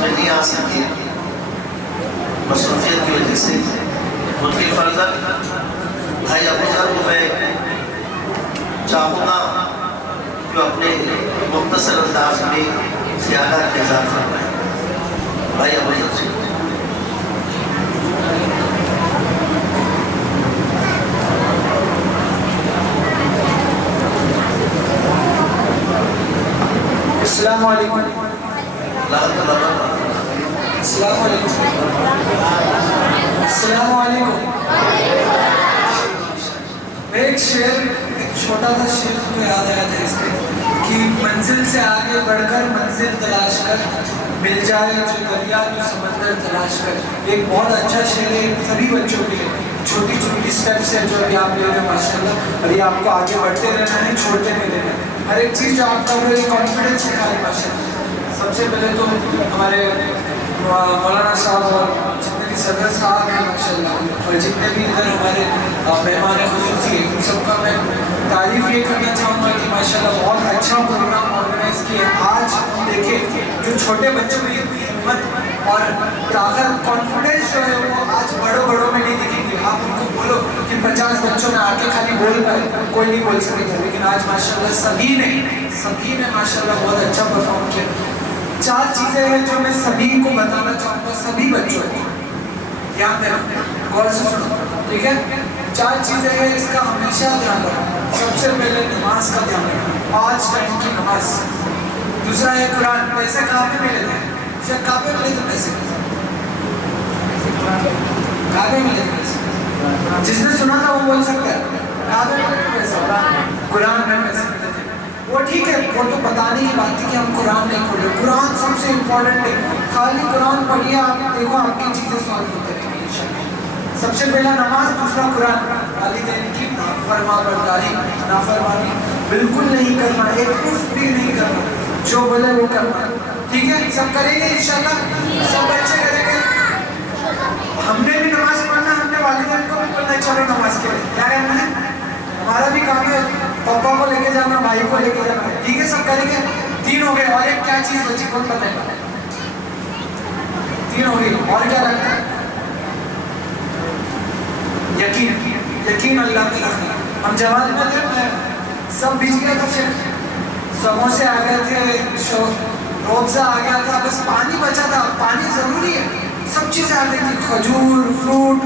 میں نہیں آ سکے مصروفیت کی وجہ سے. ان کی فرزند بھائی ابو ذر کو میں چاہوں گا جو اپنے مختصر انداز میں خیالات کے اظہار فرمائیں. بھائی ابو ذر سے. السلام علیکم. السلام علیکم. السلام علیکم. ایک شعر، ایک چھوٹا سا شعر مجھے یاد آیا تھا اس پہ کہ منزل سے آگے بڑھ کر منزل تلاش کر، مل جائے جو دریا جو سمندر تلاش کر. ایک بہت اچھا شعر ہے سبھی بچوں کے لیے. چھوٹی چھوٹی اسٹیپس ہے جو ابھی آپ لے رہے ہیں ماشاء اللہ، اور یہ آپ کو آگے بڑھتے رہنا ہے، چھوڑتے نہیں رہنا ہے. ہر ایک چیز جو آپ کر رہے ہیں کانفیڈنس سکھائے ماشاء اللہ. سب سے پہلے تو ہمارے مولانا صاحب اور جتنے بھی صدر صاحب ہیں ماشاء اللہ، اور جتنے بھی ادھر ہمارے مہمان خصوصی ہیں، ان سب کا میں تعریف یہ کرنا چاہوں گا کہ ماشاء اللہ بہت اچھا پروگرام آرگنائز کیا. آج دیکھیں جو چھوٹے بچوں میں اتنی ہمت اور طاقت، کانفیڈنس جو ہے وہ آج بڑوں میں نہیں دکھیں گے. آپ ان کو بولو کہ 50 بچوں میں آ کے خالی بول پائے، کوئی نہیں بول سکے گا، لیکن آج ماشاء اللہ سبھی نے ماشاء اللہ بہت اچھا پرفارم کیا. 4 چیزیں ہیں جو میں سبھی کو بتانا چاہوں گا، سبھی بچوں کو دھیان میں رکھنا، غور سے سنو، ٹھیک ہے. 4 چیزیں ہیں، اس کا ہمیشہ دھیان رکھنا. سب سے پہلے نماز کا دھیان رکھنا، 5 ٹائم کی نماز. دوسرا ہے قرآن. پیسے کہاں پہ ملے تھے؟ شاید کعبے میں ملے تھے پیسے. کعبے میں ملے تھے پیسے. جس نے سنا تھا وہ بول سکتا ہے کعبے میں ملے تھے پیسے، قرآن میں پیسے ملے تھے. وہ ٹھیک ہے، وہ تو بتانے کی بات تھی کہ ہم قرآن نہیں پڑھے. قرآن سب سے امپورٹنٹ ہے. خالی قرآن پڑھیے آپ، دیکھو آپ کی چیزیں سالو ہوتے رہیں گی انشاءاللہ. سب سے پہلا نماز، دوسرا قرآن. والدین کی فرما برداری، نافرمانی بالکل نہیں کرنا، ایک کف بھی نہیں کرنا، جو بولے وہ کرنا. ٹھیک ہے، سب کریں گے انشاءاللہ، سب بچے کریں گے. ہم نے بھی نماز پڑھنا، ہم نے والدین کو بھی بولنا چلو نماز کے لیے کیا کرنا ہے. ہمارا بھی کام ہے پاپا کو لے کے جانا، بھائی کو لے کے جانا. ٹھیک ہے، سب کریں گے. 3 ہو گئے، اور ایک کیا چیز بچی کون پتہ ہے؟ 3 ہو گئی، اور کیا رکھنا ہے؟ یقین اللہ پہ رکھنا. ہم جوان میں تھے، سب بچ گیا تھا، پھر سموسے آ گئے تھے، روبزہ آ گیا تھا، بس پانی بچا تھا. پانی ضروری ہے، سب چیزیں آ گئی تھی، کھجور، فروٹ،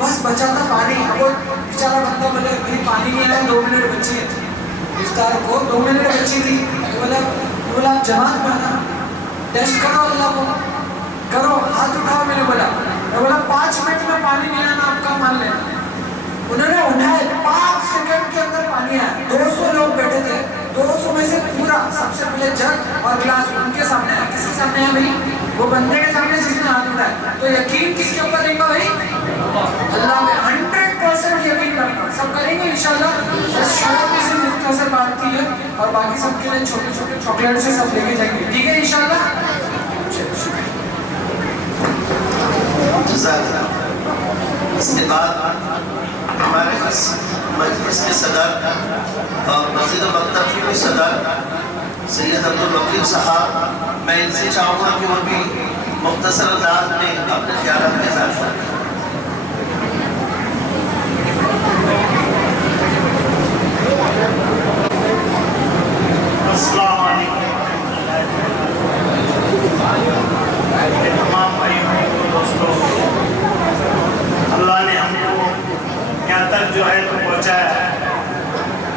بس بچا تھا پانی. اب وہ بیچارہ بندہ بولے میری پانی نہیں آیا، 2 منٹ بچی ہے افطار کو، 2 منٹ بچی تھی. بولا آپ جماعت پڑھنا، ٹیسٹ کرو اللہ کو، کرو، ہاتھ اٹھاؤ. میں نے بولا 5 منٹ میں پانی نہیں آنا آپ کا مان لینا. انہوں نے اٹھائے، 5 سیکنڈ کے اندر پانی آیا. 200 لوگ بیٹھے تھے، 200 میں سے پورا سب سے پہلے جگ اور گلاس ان کے سامنے ہے. کس کے سامنے ہے بھائی؟ وہ بندے کے سامنے جس نے ہاتھ اٹھایا. تو یقین کس کے اوپر رہے گا بھائی؟ اللہ پہ 100% یقین رکھنا. سب کریں گے انشاءاللہ. چھوٹی سی مختصر بات کی ہے، اور باقی سب کے لیے چھوٹے چھوٹے چاکلیٹ سے سب لے کے جائیں گے. ٹھیک ہے انشاءاللہ. اس کے بعد ہمارے مجلس کے صدر اور مسجد مکتب کے صدر سید عبدالوکیل صاحب، میں ان سے چاہوں گا کہ وہ بھی مختصر انداز میں اپنے خیالات کے اظہار کریں. السلام علیکم. تمام بھائیوں کو، دوستوں، اللہ نے ہم کو یہاں تک جو ہے تو پہنچایا ہے.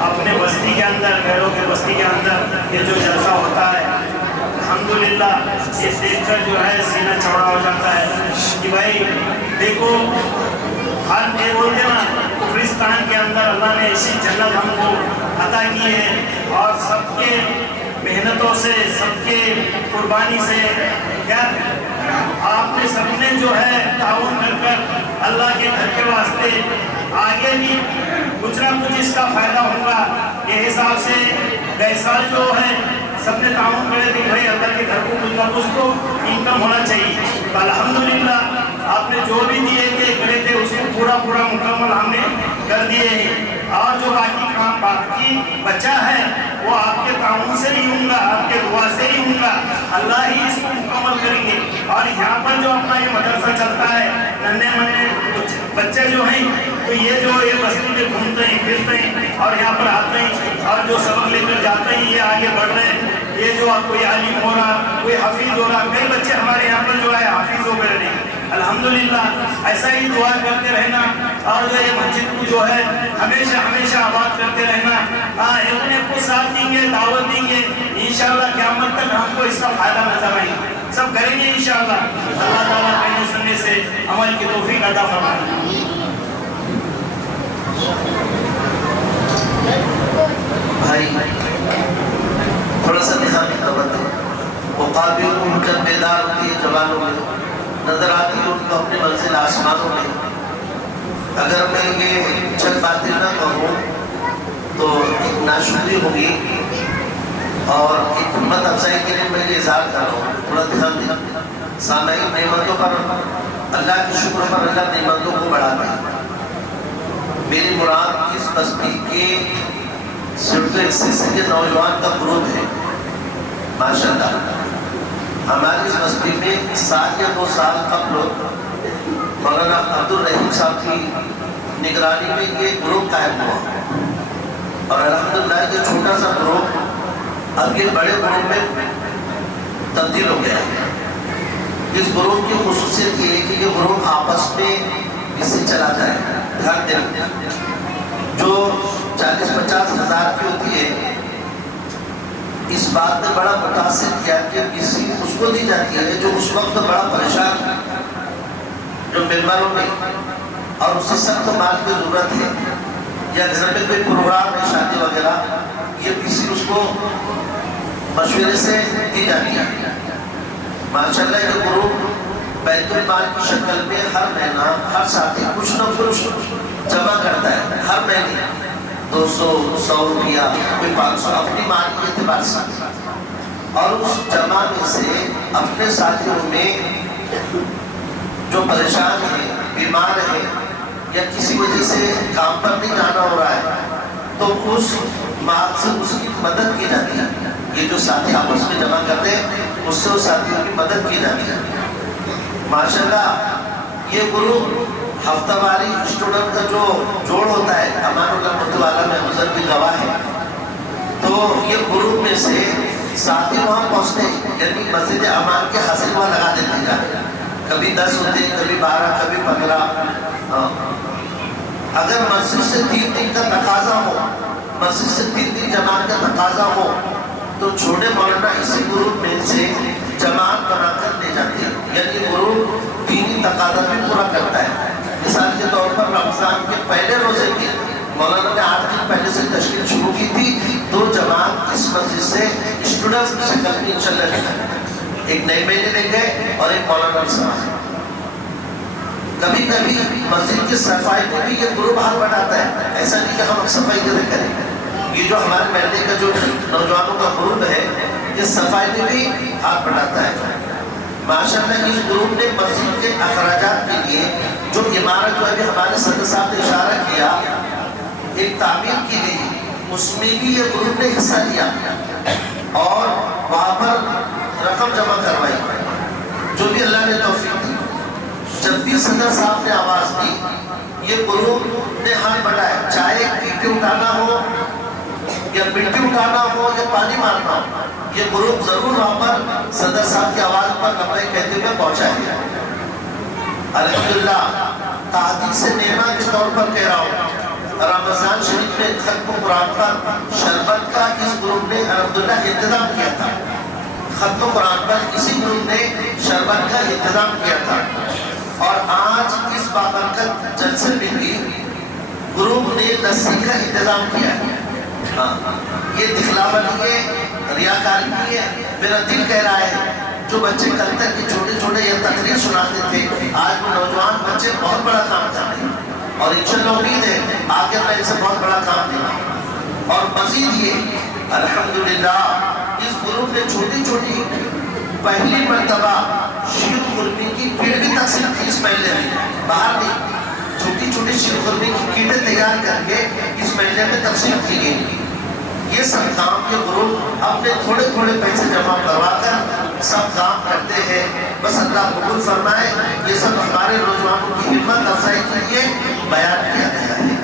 اپنے بستی کے اندر، گھروں کے بستی کے اندر یہ جو جلسہ ہوتا ہے الحمدللہ، یہ دیکھ کر جو ہے سینہ چوڑا ہو جاتا ہے کہ بھائی دیکھو، ہر یہ بولتے نا قبرستان کے اندر اللہ نے ایسی جنت ہم کو عطا کی ہے، اور سب کے محنتوں سے، سب کے قربانی سے، کیا آپ نے سب نے جو ہے تعاون کر اللہ کے گھر کے واسطے آگے بھی کچھ نہ کچھ اس کا فائدہ ہوگا. یہ حساب سے گئے سال جو ہے سب نے تعاون کرے کہ بھائی اللہ کے گھر کو کچھ نہ کچھ تو انکم ہونا چاہیے. تو الحمدللہ آپ نے جو بھی دیے تھے کرے تھے اس کو پورا مکمل ہم نے کر دیے ہیں. اور جو باقی کام باقی بچا ہے وہ آپ کے تعاون سے نہیں ہوں گا، آپ کے دعا سے ہی ہوں گا. اللہ ہی اس کو مکمل کریں گے. اور یہاں پر جو اپنا یہ مدرسہ چلتا ہے، ننھے منھے کچھ بچے جو ہیں تو یہ بستی میں گھومتے ہیں پھرتے ہیں اور یہاں پر آتے ہیں اور جو سبق لے کر جاتے ہیں یہ آگے بڑھ رہے ہیں. یہ جو کوئی عالم ہو رہا، کوئی حفیظ ہو رہا، کئی بچے ہمارے یہاں پر جو ہے حافظ ہو گئے نہیں. الحمدللہ ایسا ہی دعا کرتے رہنا اور یہ مسجد کو جو ہے ہمیشہ آباد کرتے رہنا. اپنے کو ساتھ دیں گے، دعوت دیں گے، انشاءاللہ قیامت تک ہم کو اس کا فائدہ نظر آئے گا. سب کریں گے انشاءاللہ. اللہ تعالیٰ کہنے سننے سے عمل کی توفیق عطا فرمائے. بھائی تھوڑا سا نظامی خبر ہے. مقابل کو جب بیدار ہوتی ہے جوانوں میں نظر آتی ہے ان کو اپنی منزل آسمانوں میں. اگر میں یہ چند باتیں نہ کہوں تو ایک ناشکری ہوگی اور ایک ہمت افزائی کے لیے میں یہ اظہار کر رہا ہوں. تھوڑا دھیان دیں. سامعین نعمتوں پر اللہ کے شکر پر اللہ نعمتوں کو بڑھاتا ہے. میری مراد اس بستی کے صرف کے نوجوان کا گروپ ہے. ماشاءاللہ ہماری اس بستی میں 1 یا 2 سال قبل مولانا عبدالرحیم صاحب کی نگرانی میں یہ گروپ قائم ہوا اور الحمدللہ یہ چھوٹا سا گروپ اب یہ بڑے گروپ میں تبدیل ہو گیا ہے. اس گروپ کی خصوصیت یہ ہے کہ یہ گروپ آپس میں اس سے چلا جائے. ہر دن جو 40-50 ہزار کی ہوتی ہے اس بات نے بڑا متاثر کیا کہ کسی اس کو دی جاتی ہے جو اس وقت بڑا پریشان جو ممبروں میں اور اس سے سخت مال کی ضرورت ہے یا گھر میں کوئی پروگرام ہے شادی وغیرہ یہ کسی اس کو مشورے سے دی جاتی ہے. ماشاءاللہ یہ گروپ بیت المال کی شکل میں ہر مہینہ ہر ساتھی کچھ نہ کچھ جمع کرتا ہے. ہر مہینے 200-100 روپیہ کوئی 500 اپنی مال کے اعتبار سے اور اس جمع میں سے اپنے ساتھیوں میں جو پریشان ہیں بیمار ہیں یا کسی وجہ سے کام پر نہیں جانا ہو رہا ہے تو اس مال سے اس کی مدد کی جاتی ہے. یہ جو ساتھی آپس میں جمع کرتے ہیں اس سے اس ساتھیوں کی مدد کی جاتی ہے. ماشاءاللہ یہ گروپ ہفتہ واری اسٹوڈنٹ کا جو جوڑ ہوتا ہے امان اللہ متوالا میں حضر بھی گواہ ہے تو یہ گروپ میں سے ساتھی وہاں پہنچتے ہیں یعنی مسجد امان کے حاصل وہاں لگا دیتے ہیں. کبھی 10 ہوتے ہیں کبھی 12 کبھی 15. اگر مسجد سے 3 دن کا تقاضا ہو مسجد سے 3 دن جماعت کا تقاضا ہو تو چھوٹے مولانا اسی گروپ میں سے جماعت بنا کر لے جاتے ہیں. یعنی گروپ دینی تقاضا بھی پورا کرتا ہے. مثال کے طور پر رمضان کے پہلے روزے کی مولانا نے 8 دن پہلے سے تشکیل شروع کی تھی. 2 جماعت اس مسجد سے اسٹوڈنٹس کی شکل میں انشاءاللہ ایک نئے مہینے لے گئے اور ایک مولانا سماج. کبھی کبھی مسجد کی صفائی میں بھی یہ گروپ ہاتھ بٹاتا ہے. ایسا نہیں کہ ہم صفائی کیسے کریں. یہ جو ہمارے محلے کا جو نوجوانوں کا گروپ ہے یہ صفائی میں بھی ہاتھ بٹاتا ہے. ماشاءاللہ اس گروپ نے مسجد کے اخراجات کے لیے جو عمارت جو ابھی ہمارے صدر صاحب نے اشارہ کیا ایک تعمیر کی گئی اس میں بھی یہ گروپ نے حصہ لیا اور وہاں پر رقم جمع کروائی جو بھی اللہ نے توفیق دی. جب بھی صدر صاحب نے آواز دی یہ گروپ نے ہاتھ بڑھایا چاہے اینٹیں اٹھانا ہو یا مٹی اٹھانا ہو یا پانی مارنا ہو یہ گروپ ضرور وہاں پر صدر صاحب کی آواز پر لبیک کہتے ہوئے پہنچائے. الحمدللہ تحدیث نعمہ کے طور پر کہہ رہا ہوں رمضان شریف میں ختم قرآن پر شربت کا اس گروپ نے الحمدللہ انتظام کیا تھا. ختم قرآن پر اسی گروپ نے شربت کا انتظام کیا تھا اور آج اس بابرکت جلسے میں بھی گروپ نے لسی کا انتظام کیا ہے. یہ دکھلاوا نہیں ہے ریاکاری نہیں ہے. میرا دل کہہ رہا ہے جو بچے کل تک کے چھوٹے چھوٹے یہ تقریر سناتے تھے آج وہ نوجوان بچے بہت بڑا کام کر رہے ہیں اور انشاءاللہ امید ہے آگے میں ان سے بہت بڑا کام دے گا. اور مزید یہ الحمدللہ اس گروپ نے چھوٹی چھوٹی پہلی مرتبہ شیر قربی کی کیٹ بھی تقسیم کی. اس محلے میں باہر نہیں چھوٹی چھوٹی شیر قربی کی کیٹیں تیار کر کے اس محلے میں تقسیم کی گئی. یہ سب کام کے گروپ اپنے تھوڑے تھوڑے پیسے جمع کروا کر سب کام کرتے ہیں. بس اللہ قبول فرمائے. یہ سب ہمارے نوجوانوں کی ہمت افزائی کے لیے بیان کیا گیا ہے.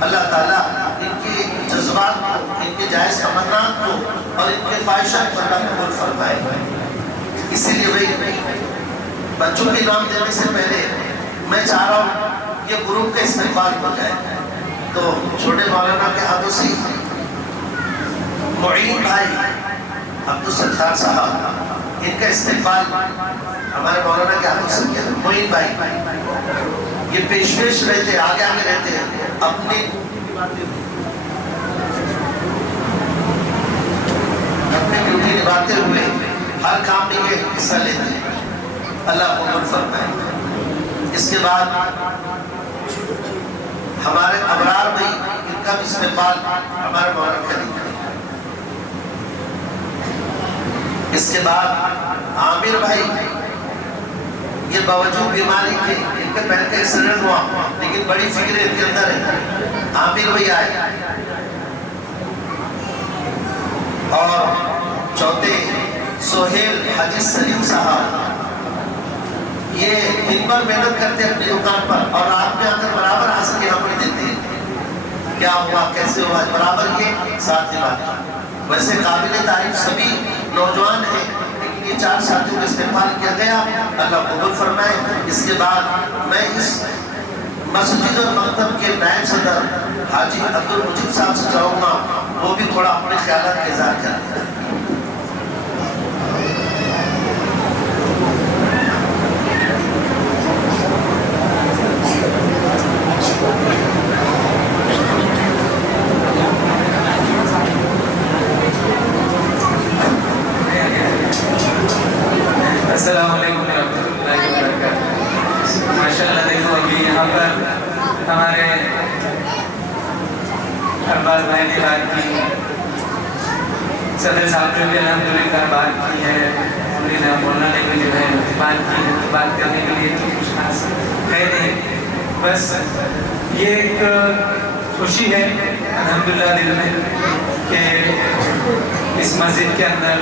اللہ تعالیٰ ان کے جذبات کو، ان کے جائز تمنات کو اور ان کے خواہشات کو اللہ قبول فرمائے. اسی لیے بھائی بچوں کے نام دینے سے پہلے میں چاہ رہا ہوں یہ گروپ کا استقبال ہو جائے. تو چھوٹے مولانا کے ہاتھوں سے معین بھائی عبدالستار صاحب، ان کا استقبال ہمارے مولانا کے ہاتھوں سے کیا. معین بھائی یہ پیش رہتے، آگے رہتے ہیں، اپنی ڈیوٹی نبھاتے ہوئے ہر کام میں یہ حصہ لیتے ہیں. اللہ قبول فرمائے. اس کے بعد ہمارے ابرار بھائی، ان کا بھی استقبال ہمارے مولانا کریں. اس کے بعد عامر بھائی، یہ باوجود بیماری کے ان کے پیر کا ایکسیڈنٹ ہوا لیکن بڑی فکر ان کے اندر ہے. عامر بھائی آئے. اور چوتھے سہیل حاجی سلیم صاحب، یہ دن بھر محنت کرتے ہیں اپنی دکان پر اور رات میں آ کر برابر حاصل کے ہمیں دیتے ہیں. کیا ہوا، کیسے ہوا، برابر یہ ساتھ نبھاتے ہیں. ویسے قابل تعریف سبھی نوجوان ہیں لیکن یہ 4 ساتھیوں کا استعمال کیا گیا. اللہ قبول فرمائے. اس کے بعد میں اس مسجد اور مکتب کے نائب صدر حاجی عبدالمجید صاحب سے چاہوں گا وہ بھی تھوڑا اپنے خیالات کا اظہار کریں. السلام علیکم ورحمۃ اللہ وبرکاتہ. ماشاء اللہ دیکھو ابھی یہاں پر ہمارے عباس بھائی نے بات کی، صدر صاحب نے بھی الحمدللہ بات کی ہے، مولانا نے بھی جو ہے بات کی ہے. بات کرنے کے لیے کچھ خاص ہے نہیں، بس یہ ایک خوشی ہے الحمدللہ دل میں کہ اس مسجد کے اندر،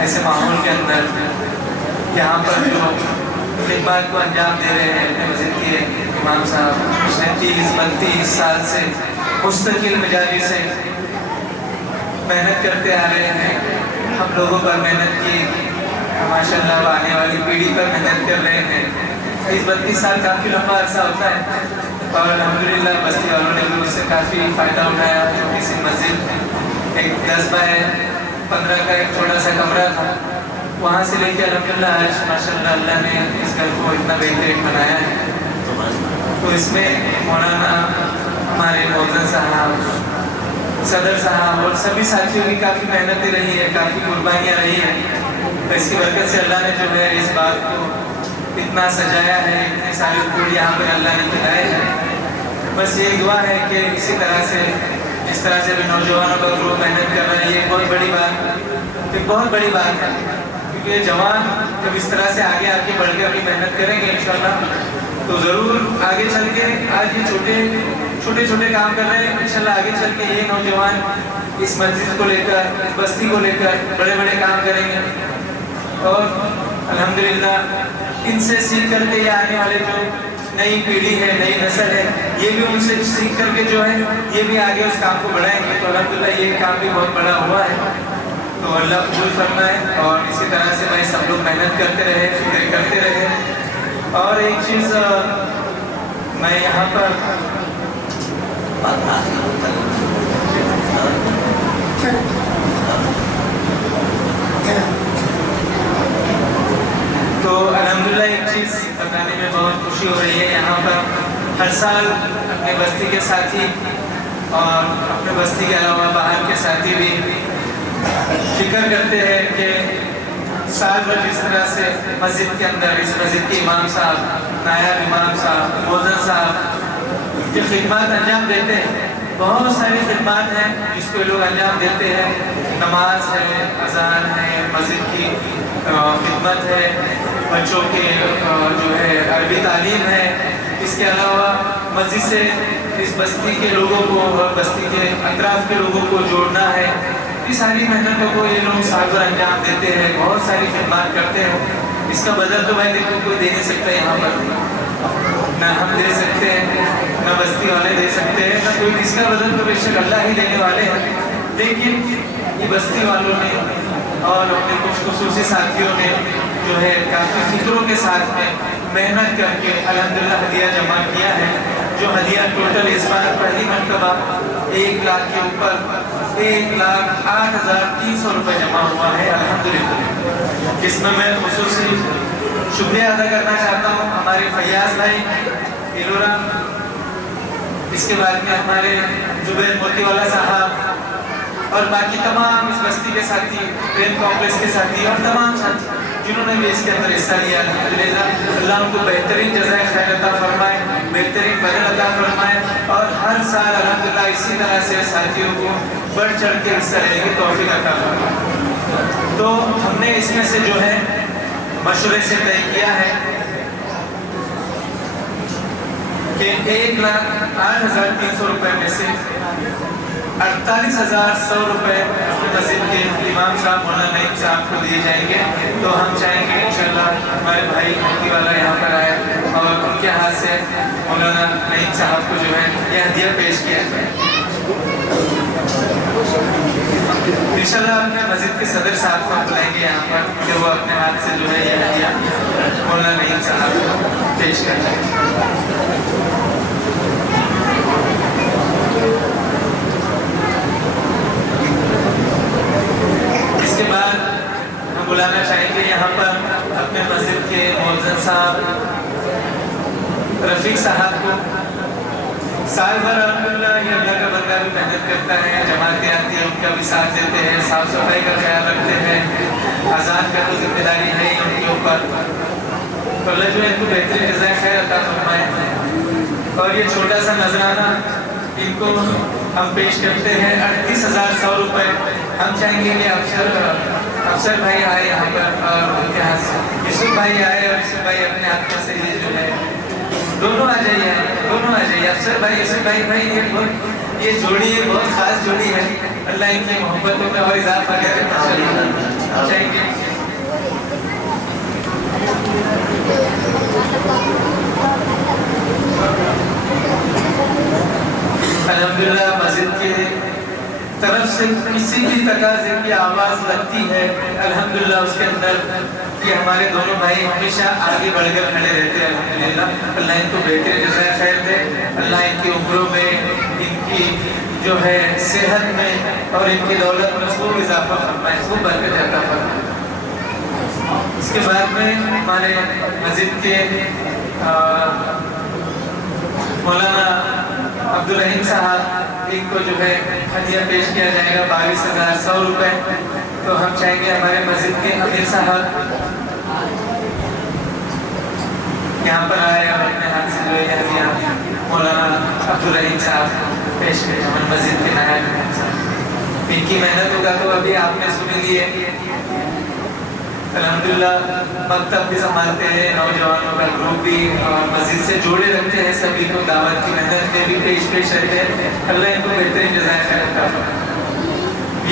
ایسے ماحول کے اندر یہاں پر جو خدمات کو انجام دے رہے ہیں اپنے مسجد کے امام صاحب، پچھلے 30-32 سال سے مستقل مزاجی سے محنت کرتے آ رہے ہیں. ہم لوگوں پر محنت کی، ماشاء اللہ آنے والی پیڑھی پر محنت کر رہے ہیں. 30-32 سال کافی لمبا عرصہ ہوتا ہے اور الحمدللہ بستی والوں نے بھی اس سے کافی فائدہ اٹھایا. جو کسی مسجد ایک 10x15 کا ایک چھوٹا سا کمرہ تھا، وہاں سے لے کے الحمدللہ آج ماشاء اللہ اللہ نے اس گھر کو اتنا بہترین بنایا ہے. تو اس میں مولانا، ہمارے موزن صاحب، صدر صاحب اور سبھی ساتھیوں کی کافی محنتیں رہی ہیں، کافی قربانیاں رہی ہیں. تو اس کی برکت سے اللہ نے جو ہے اس بات کو اتنا سجایا ہے، اتنے سارے پھول یہاں پر اللہ نے کھلائے ہیں. بس یہ دعا ہے کہ اسی طرح سے، جس طرح سے بھی نوجوانوں کا گروپ محنت کر رہا ہے، یہ بہت بڑی بات، ایک بہت بڑی بات ہے. کیونکہ جوان جب اس طرح سے آگے آ کے بڑھ کے اپنی محنت کریں گے انشاءاللہ تو ضرور آگے چل کے، آج یہ چھوٹے کام کر رہے ہیں، انشاءاللہ آگے چل کے یہ نوجوان اس مسجد کو لے کر، اس بستی کو لے کر بڑے کام کریں گے. اور الحمدللہ ان سے سیکھ کر کے یہ آنے والے جو نئی پیڑھی ہے، نئی نسل ہے، یہ بھی ان سے سیکھ کر کے جو ہے یہ بھی آگے اس کام کو بڑھائیں گے. تو الحمدللہ یہ کام بھی بہت بڑا ہوا ہے. تو اللہ قبول فرمائے اور اسی طرح سے بھائی سب لوگ محنت کرتے رہے، فکر کرتے رہے. اور ایک چیز میں یہاں پر تو الحمدللہ ایک چیز بتانے میں بہت خوشی ہو رہی ہے. یہاں پر ہر سال اپنے بستی کے ساتھی اور اپنے بستی کے علاوہ باہر کے ساتھی بھی فکر کرتے ہیں کہ سال بھر جس طرح سے مسجد کے اندر، اس مسجد کے امام صاحب، نائب امام صاحب، موزن صاحب جو خدمات انجام دیتے ہیں، بہت ساری خدمات ہیں جس کو لوگ انجام دیتے ہیں. نماز ہے، اذان ہے، مسجد کی خدمت ہے، بچوں کے جو ہے عربی تعلیم ہے. اس کے علاوہ مسجد سے اس بستی کے لوگوں کو اور بستی کے اطراف کے لوگوں کو جوڑنا ہے. یہ ساری محنتوں کو یہ لوگ صحابہ انجام دیتے ہیں، بہت ساری خدمات کرتے ہیں، اس کا بدل تو بھائی دیکھو کوئی دے نہیں سکتا یہاں پر، نہ ہم دے سکتے ہیں، نہ بستی والے دے سکتے ہیں، نہ کوئی، اس کا بدل تو بے شک اللہ ہی دینے والے ہیں۔ لیکن یہ بستی والوں نے اور اپنے کچھ خصوصی ساتھیوں نے جو ہے کافی فکروں کے ساتھ میں محنت کر کے الحمدللہ ہدیہ جمع کیا ہے، جو ہدیہ ٹوٹل اس بار پہلی مرتبہ 1 لاکھ کے اوپر 1,08,300 روپے جمع ہوا ہے الحمدللہ، جس میں میں خصوصی شکریہ ادا کرنا چاہتا ہوں ہمارے فیاض بھائی ایلورا، اس کے بعد میں ہمارے زبیر موتی والا صاحب اور باقی تمام اس بستی کے ساتھی، پریم کامپلیکس کے ساتھی اور تمام ساتھی جنہوں نے بھی اس کے اندر حصہ لیا، الحمدللہ اللہ ان کو بہترین جزائے خیر عطا فرمائے، بہترین بدل عطا فرمائے، اور ہر سال الحمدللہ اسی طرح سے ساتھیوں کو بڑھ چڑھ کے حصہ لینے کی توفیق عطا فرمائے۔ تو ہم نے اس میں سے جو ہے مشورے سے طے کیا ہے کہ 1,08,300 روپے میں سے 48,100 روپے مسجد کے امام صاحب مولانا نعیم صاحب کو دیے جائیں گے۔ تو ہم چاہیں گے انشاءاللہ ہمارے بھائی موتی والا یہاں پر آئے اور ان کے ہاتھ سے مولانا نعیم صاحب کو جو ہے یہ ہدیہ پیش کیا جائے۔ انشاءاللہ اپنے مسجد کے صدر صاحب کو بلائیں گے یہاں پر کہ وہ اپنے ہاتھ سے جو ہے یہ ہدیہ مولانا نعیم صاحب کو پیش کر جائے۔ اس کے بعد ہم بلانا چاہیں گے یہاں پر اپنے مسجد کے مؤذن صاحب رفیق صاحب کو۔ سال بھر الحمدللہ یہ اللہ کا بندہ بھی محنت کرتا ہے، جماعتیں آتی ہیں ان کا بھی ساتھ دیتے ہیں، صاف صفائی کا خیال رکھتے ہیں، اذان کا تو ذمہ داری ہے ہی ان کے اوپر، تو اللہ جو ہے ان کو بہترین جزائے خیر عطا فرمائے۔ اور یہ چھوٹا سا نذرانہ ان کو ہم پیش کرتے ہیں 38,100 روپے۔ ہم چاہیں گے کہ افسر بھائی آئے یہاں پر اور ان کے ہاتھ سے یوسف بھائی آئے، اور یوسف بھائی اپنے ہاتھ سے یہ جو ہے دونوں آ جائیے، افسر بھائی یوسف بھائی یہ جوڑی ہے، بہت خاص جوڑی ہے، اللہ ان کی محبتوں میں اور اضافہ کرے چاہیں گے۔ الحمدللہ مسجد کی طرف سے کسی بھی تقاضے کی آواز لگتی ہے الحمدللہ اس کے اندر کہ ہمارے دونوں بھائی ہمیشہ آگے بڑھ کر کھڑے رہتے ہیں الحمدللہ۔ اللہ ان کو بہترین جزائے خیر دے، اللہ ان کی عمروں میں، ان کی جو ہے صحت میں اور ان کی دولت میں خوب اضافہ فرمائے، خوب برکت عطا فرمائے۔ اس کے بعد میں ہمارے مسجد کے مولانا عبدالرحیم صاحب ایک کو جو ہے ہدیہ پیش کیا جائے گا 22,100 روپے۔ تو ہم چاہیں گے ہمارے مسجد کے امیر صاحب یہاں پر آئے اور اپنے ہاتھ سے جو ہے ہدیہ مولانا عبدالرحیم صاحب پیش کریں، ہمارے مسجد کے نائب صاحب۔ ان کی محنتوں کا تو ابھی آپ نے سن لیے، الحمدللہ مکتب بھی سنبھالتے ہیں، نوجوانوں کا گروپ بھی، اور مسجد سے جوڑے رکھتے ہیں سبھی کو، دعوت کی محنت میں بھی پیش رہتے ہیں، اللہ ان کو بہترین جزائے خیر عطا فرمائے۔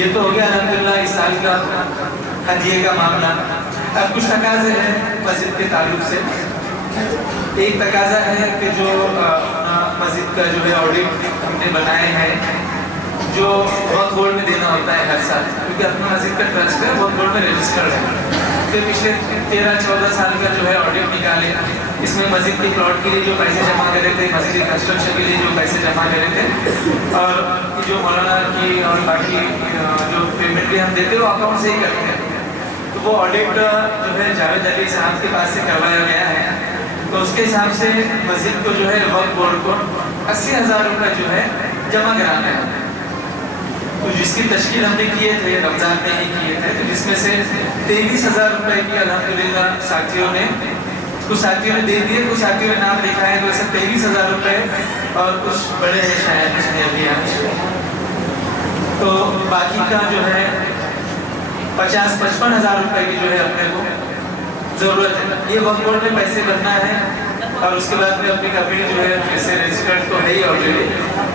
یہ تو ہو گیا الحمدللہ اس سال کا ہدیے کا معاملہ۔ اب کچھ تقاضے ہیں مسجد کے تعلق سے۔ ایک تقاضا ہے کہ جو مسجد کا جو ہے آڈٹ ہم نے بنائے ہیں، جو وقف بورڈ میں دینا ہوتا ہے ہر سال، کیونکہ اپنا مسجد کا ٹرسٹ ہے، وقف بورڈ میں رجسٹرڈ ہے، تو پچھلے 13-14 سال کا جو ہے آڈٹ نکالے، اس میں مسجد کی پلاٹ کے لیے جو پیسے جمع کرے تھے، مسجد کی کنسٹرکشن کے لیے جو پیسے جمع کرے تھے، اور جو مولانا کی اور باقی جو پیمنٹ بھی ہم دیتے ہیں وہ اکاؤنٹ سے ہی کرتے ہیں، تو وہ آڈٹ جو ہے جاوید علی صاحب کے پاس سے کروایا گیا ہے، تو اس کے حساب سے مسجد کو جو ہے وقف بورڈ کو 80,000 روپے جو ہے جمع کرانا ہے۔ تو جس کی تشکیل ہم نے کیے تھے رمضان میں ہی کیے تھے، تو جس میں سے 23,000 روپے کی الحمدللہ ساتھیوں نے، کچھ ساتھیوں نے دے دیے، کچھ ساتھیوں نے نام لکھا ہے، تو ایسے 23,000 روپے، اور کچھ بڑے ہیں شاید اس نے ابھی آج، تو باقی کا جو ہے 50-55,000 روپے کی جو ہے اپنے کو ضرورت ہے۔ یہ وقف بورڈ میں پیسے بھرنا ہے، اور اس کے بعد میں اپنی کمیٹی جو ہے جیسے رجسٹرڈ تو ہے ہی آلریڈی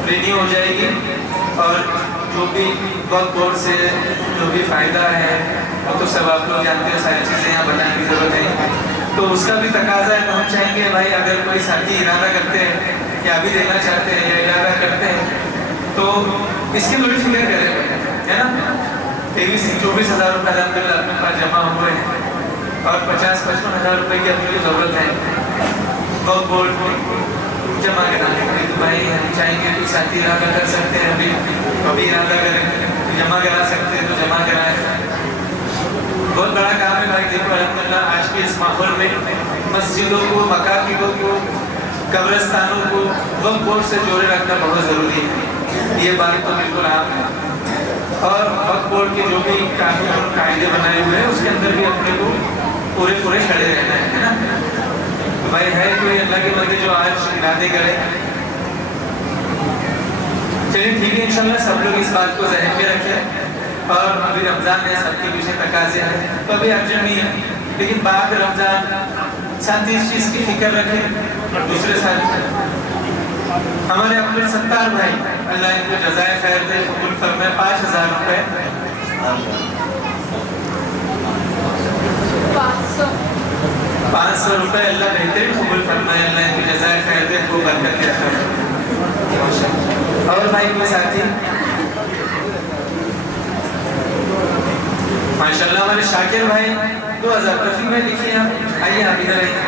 رینیو ہو جائے گی، اور جو بھی وقت بورڈ سے جو بھی فائدہ ہے وہ تو سب آپ لوگ جانتے ہیں، ساری چیزیں یہاں بتانے کی ضرورت نہیں، تو اس کا بھی تقاضا ہے۔ تو ہم چاہیں گے بھائی اگر کوئی ساتھی ارادہ کرتے ہیں کہ ابھی دینا چاہتے ہیں یا ارادہ کرتے ہیں تو اس کی تھوڑی فکر کریں، ہے نا۔ 23-24 ہزار روپے الحمد للہ اپنے پاس جمع ہوئے ہیں اور 50-55 ہزار روپے کی اپنی ضرورت ہے وقت بورڈ جمع کرانے کے لیے۔ تو بھائی ہم چاہیں گے کہ ساتھی ارادہ کر سکتے ہیں، ابھی ارادہ کریں، جمع کرا سکتے ہیں تو جمع کرائیں۔ بہت بڑا کام ہے بھائی، دیکھو الحمدللہ آج کے اس ماحول میں مسجدوں کو، مکاتبوں کو، قبرستانوں کو وقت بورڈ سے جوڑے رکھنا بہت ضروری ہے، یہ بات تو بالکل عام ہے۔ اور وقت بورڈ کے جو بھی قانون اور قاعدے بنائے ہوئے ہیں اس کے اندر بھی اپنے کو پورے کھڑے رہنا ہے نا۔ تو بھائی ہے کوئی اللہ کے بندے جو آج ارادے کرے، چلیے ٹھیک ہے، انشاءاللہ سب لوگ اس بات کو ذہن میں رکھیں۔ اور ابھی رمضان ہے، سب کے پیچھے تقاضے ہیں تو ابھی ارجنٹ نہیں ہے، لیکن بعد رمضان ساتھ اس چیز کی فکر رکھیں۔ اور دوسرے ساتھ ہمارے اپنے ستار بھائی، اللہ ان کو جزائے خیر دے، قبول فرمائے، 5000 روپے 500 روپے اللہ بہترین قبول فرمائے، اللہ ان کو جزائے خیر دے، کو برکت دے فرمائے۔ اور بھائی کوئی ساتھی ماشاءاللہ ہمارے شاکر بھائی 2000 رفیق میں لکھیے، آپ آئیے، آپ ادھر آئیے،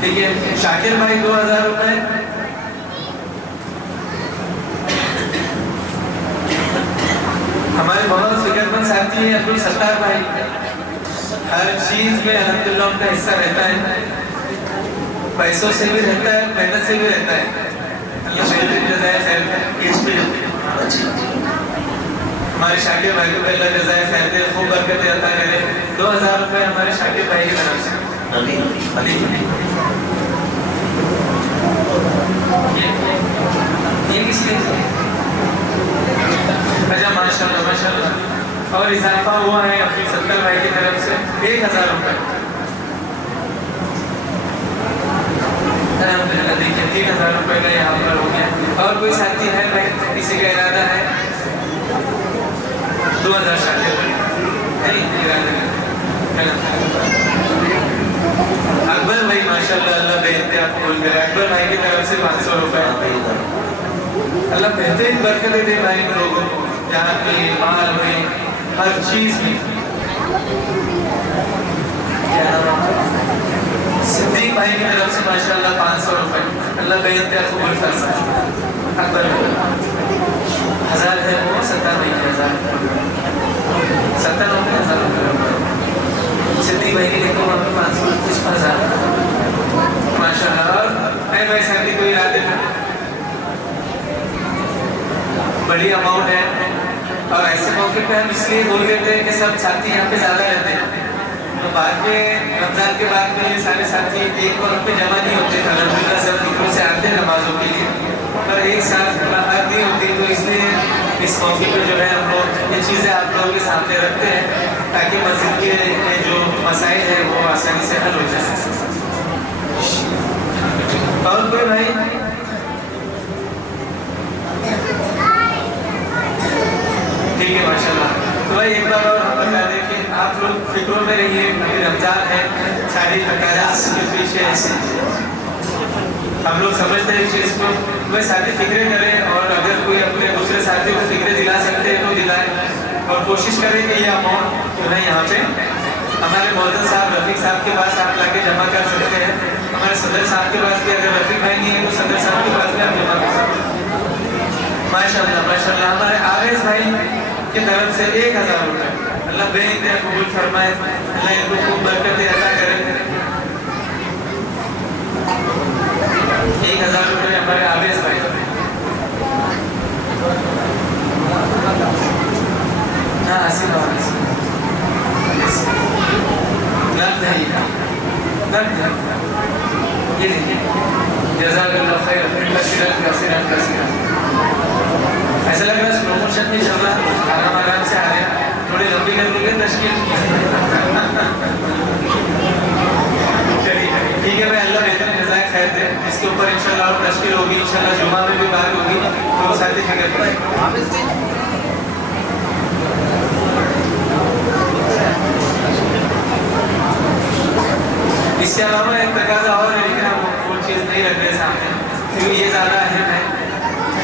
ٹھیک ہے، شاکر بھائی 2000 روپے۔ ہمارے بہت فکر مند ساتھی ہیں عبدالستار بھائی، ہر چیز میں الحمدللہ ان کا حصہ رہتا ہے، پیسوں سے بھی رہتا ہے، محنت سے بھی رہتا ہے، اللہ بہترین جزائے خیر دے۔ اس پہ اچھی ہمارے شاکر بھائی کو اللہ جزائے خیر دے، خوب برکت عطا کرے۔ 2000 روپے ہمارے شاکر بھائی کی طرف سے۔ یہ کس لیے؟ اچھا ماشاءاللہ ماشاءاللہ، اور اضافہ ہوا ہے اپنی 70 بھائی کی طرف سے 1000 روپے۔ الحمدللہ دیکھیے 3000 روپے کا یہاں پر ہو گیا۔ اور کوئی ساتھی ہے بھائی، کسی کا ارادہ ہے؟ 2000 شاکر بھائی نہیں ارادہ ہے۔ اکبر بھائی ماشاءاللہ اللہ بے انتہا قبول کرے، اکبر بھائی کی طرف سے 500 روپے۔ اللہ بہترین برکت دے بھائی لوگوں کو، جان میں، مال میں، ہر چیز میں۔ صدیق بھائی کی طرف سے ماشاءاللہ 500 روپے، اللہ بے انتہا قبول فرمائے۔ اکبر بھائی 1000 ہے وہ، 70 بھائی کی 1000 70 روپے 1000 روپے۔ صدیق بھائی کی دیکھو وہاں پہ 500 کچھ 1000 ماشاءاللہ۔ اور اے بھائی ساتھی کوئی ارادے میں بڑی اماؤنٹ ہے، اور ایسے موقع پہ ہم اس لیے بول دیتے ہیں کہ سب ساتھی یہاں پہ زیادہ رہتے ہیں، تو بعد میں رمضان کے بعد میں یہ سارے ساتھی ایک وقت پہ جمع نہیں ہوتے، الحمدللہ سب فکروں سے آتے ہیں نمازوں کے لیے، پر ایک ساتھ ملاقات نہیں ہوتی، تو اس لیے اس موقع پہ جو ہے ہم لوگ یہ چیزیں آپ لوگوں کے سامنے رکھتے ہیں تاکہ مسجد کے جو مسائل ہیں وہ آسانی سے حل ہو جائے۔ اور کوئی بھائی ٹھیک ہے ماشاءاللہ۔ تو بھائی ایک بار اور ہم بتا دیں کہ آپ لوگ فکروں میں رہیے، ابھی رمضان ہے، ساری تقاضات کے پیچھے ہم لوگ سمجھتے ہیں اس چیز کو، وہ ساتھی فکریں کریں، اور اگر کوئی اپنے دوسرے ساتھی کو فکریں دلا سکتے ہیں تو دلائیں، اور کوشش کریں کہ یہ اماؤنٹ جو ہے یہاں پہ ہمارے مولوی صاحب رفیق صاحب کے پاس آپ لا کے جمع کر سکتے ہیں، ہمارے صدر صاحب کے پاس بھی اگر رفیق بھائی نہیں ہے تو صدر صاحب کے پاس بھی آپ جمع کر سکتے ہیں۔ ماشاءاللہ ماشاءاللہ۔ ہمارے عارض بھائی کی طرف سے 1000 روپے، اللہ بے انتہا قبول فرمائے، اللہ ان کو خوب برکت عطا کرے۔ 1000 روپے ہمارے عارض بھائی۔ ہاں حسین عارض نقد ہے، نقد ہے، یہ دیکھیے، جزاک اللہ خیر، کثیرا کثیرا۔ ایسا لگ رہا ہے سلو موشن نہیں چل رہا، آرام سے آ رہے ہیں، تھوڑی لمبی کر دیں گے تشکیل۔ چلیے ٹھیک ہے بھائی، اللہ بہترین جزائے خیر دے، اس کے اوپر انشاءاللہ اور تشکیل ہوگی، انشاءاللہ جمعہ میں بھی بات ہوگی۔ وہ سرٹیفکیٹ پڑے. اس کے علاوہ ایک تقاضا اور ہے کہ ہم وہ چیز نہیں رکھ رہے سامنے کیونکہ یہ زیادہ اہم ہے.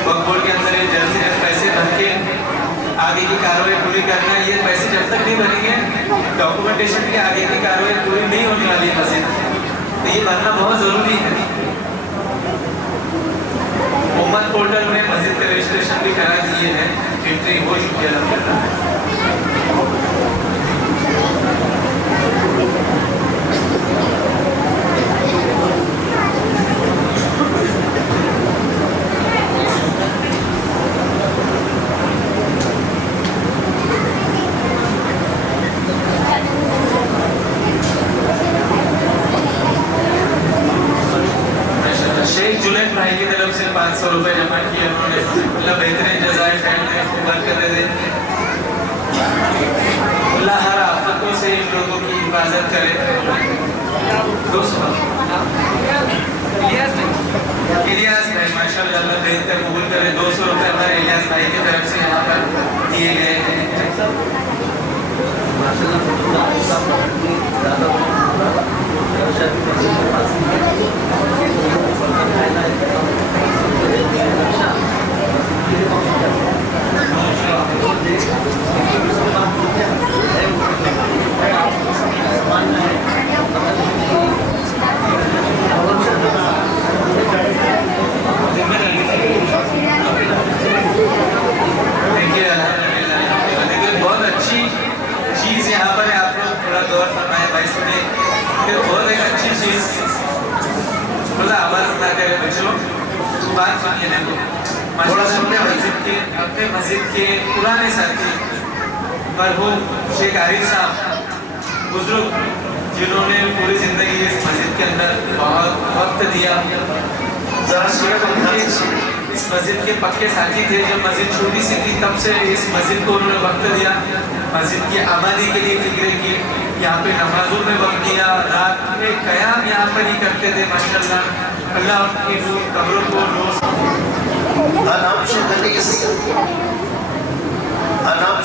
وقف بورڈ کے اندر یہ جلدی پیسے بھر کے آگے کی کارروائی پوری کرنا ہے. یہ پیسے جب تک نہیں بنیں گے ڈاکومنٹیشن کی آگے کی کارروائی پوری نہیں ہونے والی ہے مسجد. تو یہ بننا بہت ضروری ہے. امت پورٹل میں مسجد کا رجسٹریشن بھی کرا دیے ہیں, انٹری ہو چکی ہے الحمدللہ. شیخ جنید بھائی کی طرف سے 500 روپے جمع کیے انہوں نے. اللہ بہترین جزائے خیر دے, برکت دے. اللہ ہر آفتوں سے ان لوگوں کی حفاظت کرے. الیاس بھائی ماشاء اللہ اللہ بہتر قبول کرے. 200 روپے ہمارے الیاس بھائی کی طرف سے یہاں پر دیے گئے ہیں. بہت اچھی چیز یہاں پر ہے. آپ لوگ تھوڑا غور فرمائے بھائی سنیں کہ بہت ایک اچھی چیز خدا آواز نہ کرے بچوں. بات سنیے دیکھو تھوڑا سننے مسجد کے اپنے مسجد کے پرانے ساتھی مرحوم شیخ عارف صاحب بزرگ جنہوں نے پوری زندگی اس مسجد کے اندر بہت وقت دیا. اس مسجد کے پکے ساتھی تھے. جب مسجد چھوٹی سی تھی تب سے اس مسجد کو انہوں نے وقت دیا. مسجد کی آبادی کے لیے فکریں کی. یہاں پہ نمازوں میں وقت دیا. رات میں قیام یہاں پر ہی کرتے تھے ماشاءاللہ. اللہ ان کی قبروں کو روز انام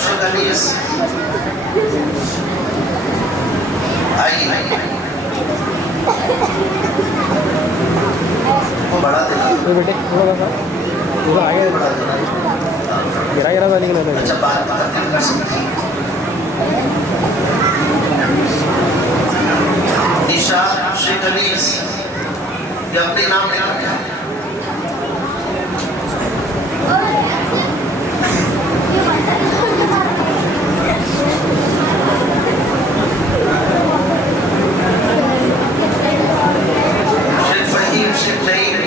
شگنیس آئیے وہ بڑھا دینا بیٹے تھوڑا سا پورا آگے بڑھا دینا. گرا تھا لیکن اچھا بات کر سکتی نشا شیخ انیس یہ اپنے نام لے کر گیا. شیخ فہیم شیخ نعیم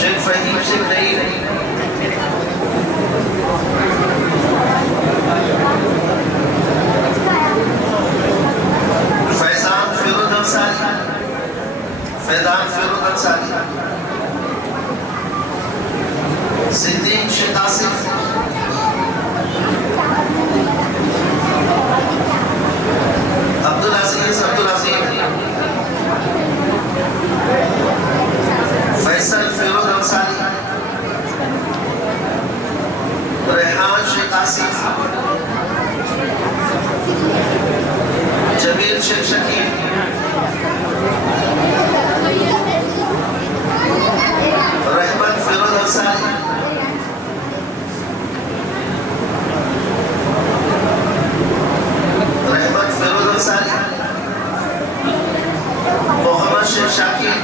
شیخ فہیم شیخ نعیم فیضان فیروز انصاری صدیق شیخ آصف عبدالعزیز فیصل فیروز انصاری ریحان شیخ آصف جمیل شیخ شکیل رحمت فیروز انصاری محمد شیخ شاکر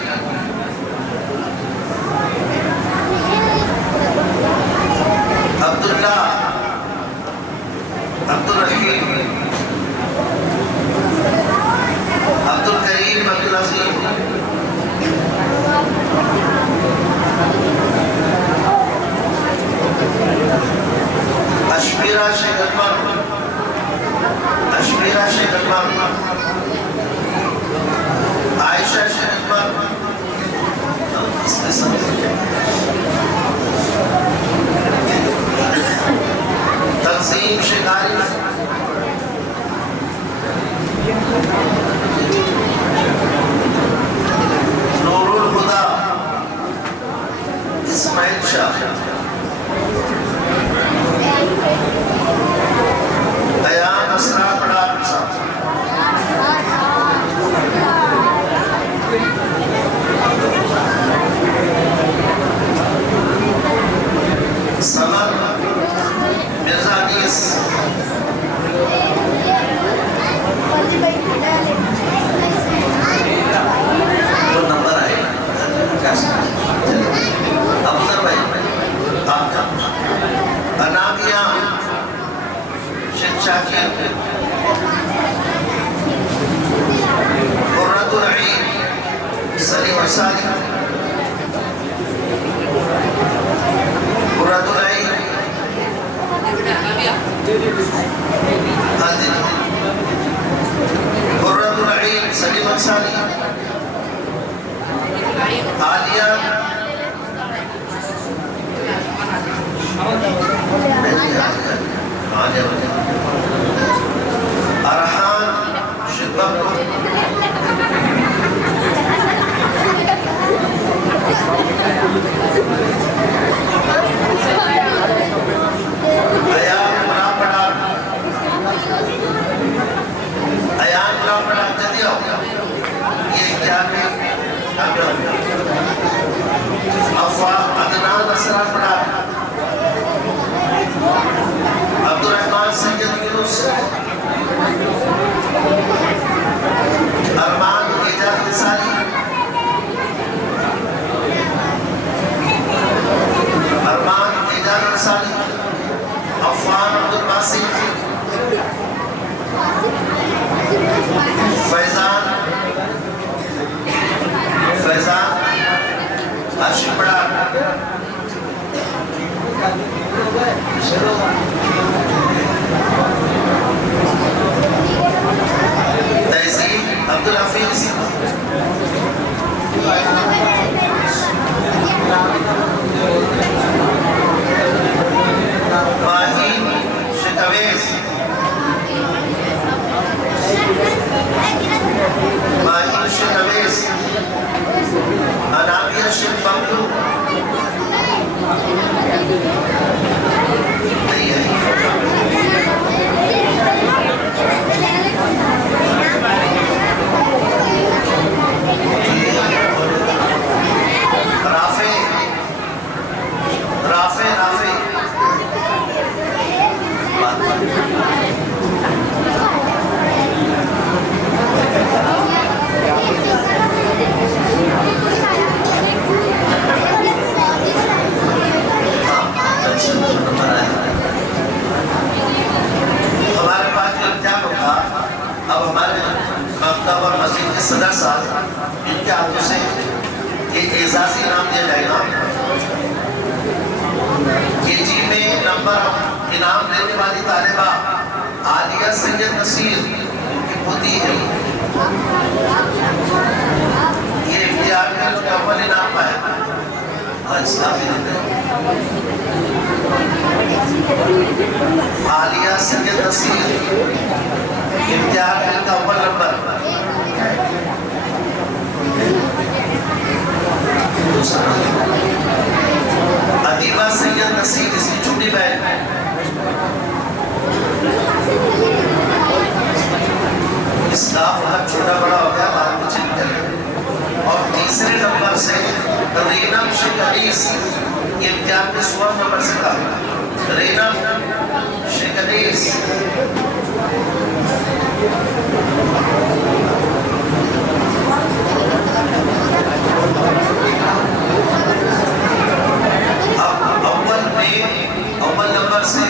عبداللہ عبدالرحیم عبدالکریم عبدالعظیم اشمیرہ شیخ اکبر عائشہ شیخ اکبر تنظیم شیخ عارف نور الہدی شاہ ایان اسرار پڑھا صاحب سمر مرزا انیس جو نمبر آئے افضل بھائی آپ کا انامیہ شیخ شاکر قرۃ العین سلیم صالح قرۃ العین قرۃ العین سلیم صالح عالیہ ارحان شباب ایان مراپڑا جدی ہو یہ کیا افوا عدنان اسرار پڑھا عبدالرحمن سید یونس ارمان ایجاد نسالی ارمان ایجاد نسالی عفان عبدالباسط فیضان ہاشم پڑھا تہذیب عبدالحفیظ ماہی شکویز انامیہ شیخ بنگلو نہیں ہے رافع ہمارے پاس جو امتحان ہوگا اب ہمارے مکتب اور مسجد کے صدر صاحب ان کے ہاتھوں سے ایک اعزازی انعام دیا جائے گا KG میں نمبر انعام لینے والی طالبہ عالیہ سید نصیر ان کی پوتی ہے یہ امتحان میں ان کا اول انعام پایا اسلامی عالیہ سید نصیر امتحان میں کا اول نمبر ادیبہ سید نصیر اس کی چھوٹی بہن اس کا بہت چھوٹا بڑا ہو گیا بعد میں چل کر اور تیسرے نمبر سے رینم شیخ انیس یہ امتحان میں 16 نمبر سے تھا رینم شیخ انیس اب اول نمبر سے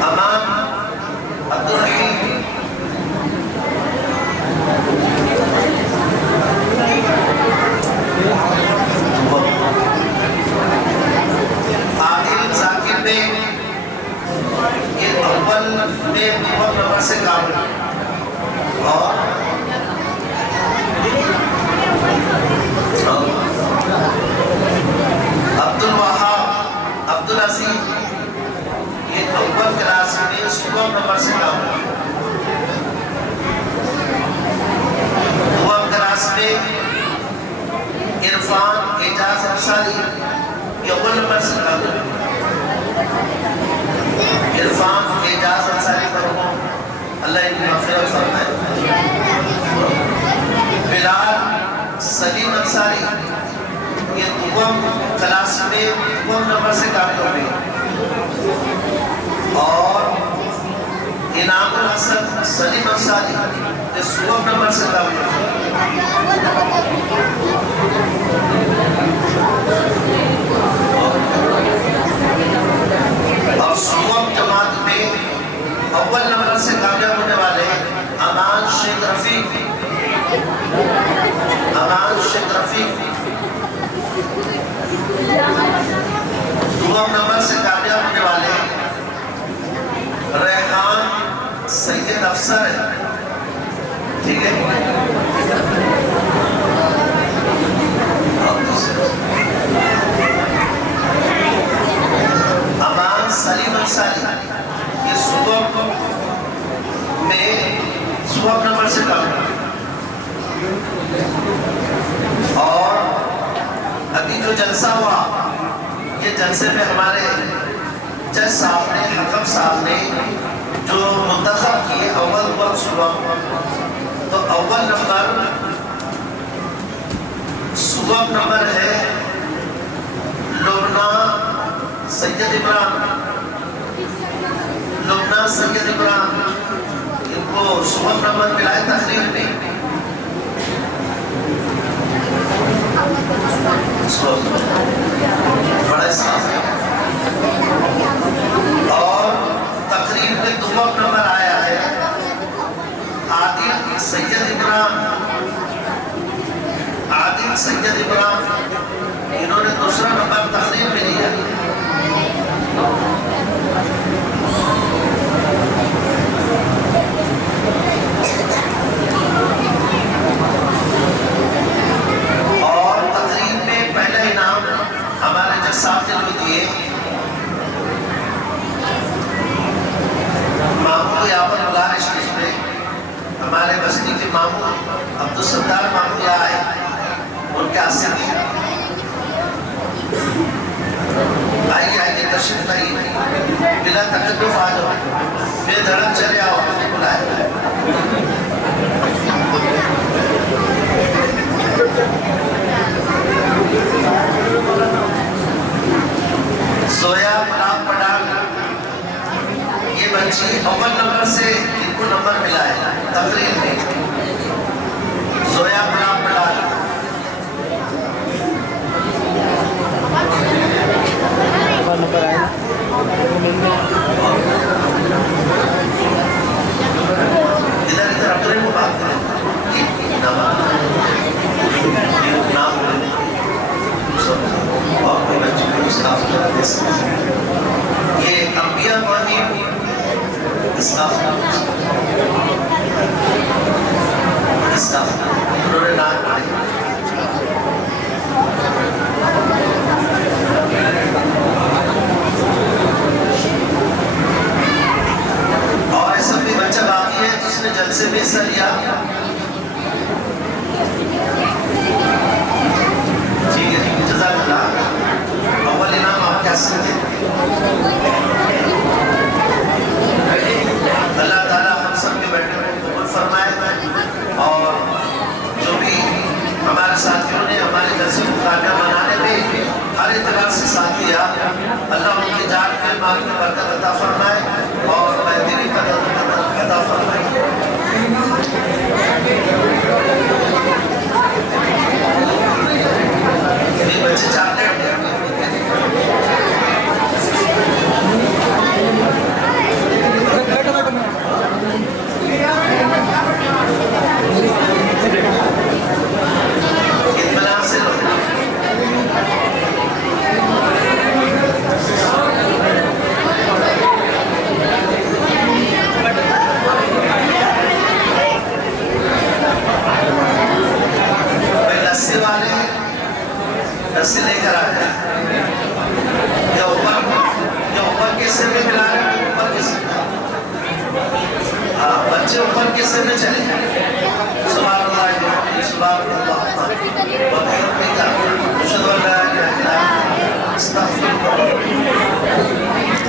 امام عبدالرحیم عادل ذاکر نے یہ اول نمبر سے کام اور عبدالوہاب عبدالعزیز یہ اول کلاس میں 16 نمبر سے کام دوم کلاس میں اعجاز انصاری یہ اول نمبر سے کامیاب عرفان اعجاز انصاری مرحوم اللہ ان کی مغفرت فرمائے بلال سلیم انصاری یہ دوم کلاس میں دوم نمبر سے کامیاب ہوئے اور انعام الحسن سلیم انصاری یہ سوم نمبر سے کامیاب ہوئے اور سوم جماعت میں اول نمبر سے کامیاب ہونے والے امان شیخ رفیق دوم نمبر سے کامیاب ہونے والے ریحان سید افسر ہے ٹھیک ہے امان سلیم انصاری یہ صبح میں صبح نمبر سے کامیاب اور ابھی جو جلسہ ہوا یہ جلسے میں ہمارے جج صاحب نے حکم صاحب نے جو منتخب کیے اول وقت صبح تو اول نمبر صبح نمبر ہے لبنہ سید عمران ان کو صبح نمبر ملائے تقریر میں بڑا احساس ہے اور تقریر میں دوم نمبر آیا ہے عادل سید عمران انہوں نے دوسرا نمبر تقریر میں لیا اور تقریر میں پہلا انعام ہمارے جج صاحب نے جو دیے ماموں یاور ملار اسٹیج پہ ہمارے بستی کے ماموں عبدالستار ماموں یہاں آئے ان کے ہاتھ سے دیا آئیے تشریف لائیے بلا تکلف آ جاؤ بے دھڑک چلے آؤ بلائے زویا پلاب پڑھال یہ بچی اول نمبر سے ان کو نمبر ملا ہے تقریر میں زویا پلاب پڑھال نمبر آئے ادھر اپنے کو بات کریں نام اور کوئی بچے کو اسکاف کرا دے سکتے یہ انبیاء مہیم اسکاف انہوں نے نام پڑھے اور ایسا بھی بچہ باقی ہے جس نے جلسے میں حصہ لیا ٹھیک ہے جزاک اللہ اول انعام آپ کیا سکتے ہیں اللہ تعالیٰ ہم سب کے بیٹھے کو قبول فرمائے اور جو بھی ہمارے ساتھیوں نے ہمارے جلسے کو کامیاب بنانے میں ہر اعتبار سے ساتھ دیا اللہ ان کی جان کے مال میں برکت عطا فرمائے اور بہترین عطا فرمائے یہ بچے چاہتے ہیں اطمینان سے رسی لے کر آ جائے یا اوپر کے حصے میں ملا رہے ہیں اوپر کے حصے میں بچے اوپر کے حصے میں چلے جائیں سبحان اللہ سبحان اللہ أشهد أن لا إله إلا أنت أستغفرك وأتوب إليك.